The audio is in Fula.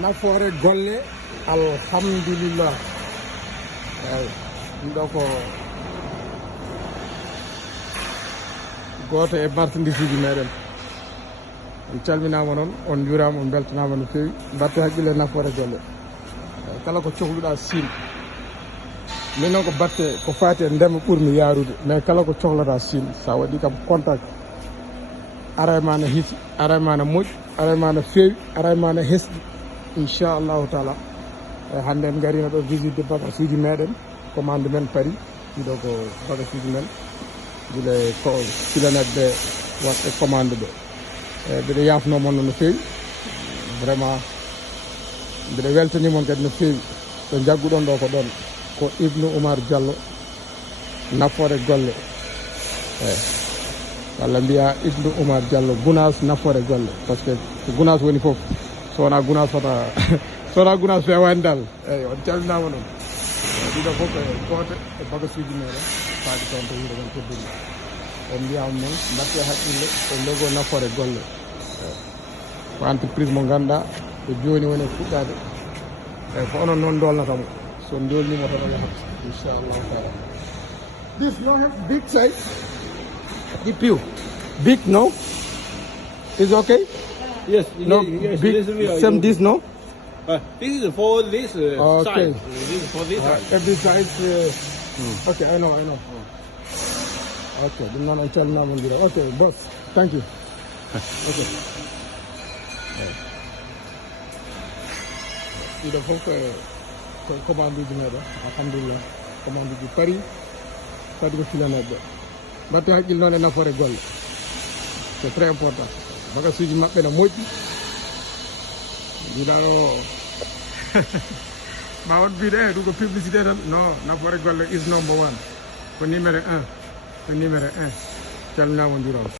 nafoore golle alhamdulillah eyi ɗum ɗo ko goto e marchandise uji meɗen on calminama noon on jurama on beltanama no fewi batte haqqille nafoore golle kala ko cohluɗa Sine min noon ko batte ko fati e ndema ɓurmi yarude mais kala ko cohlata Sine sa waɗi kam contact ara ma no hiti ara ma no moƴƴi ara ma no fewi ara ma no hesɗi inchallahu taala hande en garino ɗo visite bagage uji meɗen commande men paari ɗiɗo ko bagage uji men guila ko kiloneɗɗe waɗɗe commande ɗo mbiɗa yafnomon no fewi vraiment mbiɗa weltanimon kadi no fewi ɗo jagguɗon ɗo ko ɗon ko Ibnu Oumar Diallo nafoore golle eyi walla mbiya Ibnu Oumar Diallo Gounass nafoore golle par ce que ko Gounass woni foof so wona Gounass fota so wona Gounass fewani dal eyyi on calminama noon ɗiɗo fof e goote e bagage uji meɗen faade toon to wuuro men Teddude on mbiyama noon mbatte haqqille e logo nafoore golle ko entreprise mo ganduɗa ko joni woni fuɗɗade eyyi ko onon noon dolnatamo so dolnimo tan o yahat inchallahu taala. This you have big size. DPU. Big, no? Is okay? Yes. No, yes, big. Same this, no? This is for this Okay. size. This is for this size. Every size. Okay, I know. Okay, then I'm telling you. Okay, boss. Thank you. Okay. Il faut que commande uji meɗen alhamdulillah commande uji paari kadi ko filaneɗe mbatte haqqille noon e nafoore golle c'est très important bagage uji maɓɓe no moƴƴi mbiɗa o ma won mbiɗa e ɗum ko publicité tan non nafoore golle is number 1 ko numéro 1 calminama on jurama.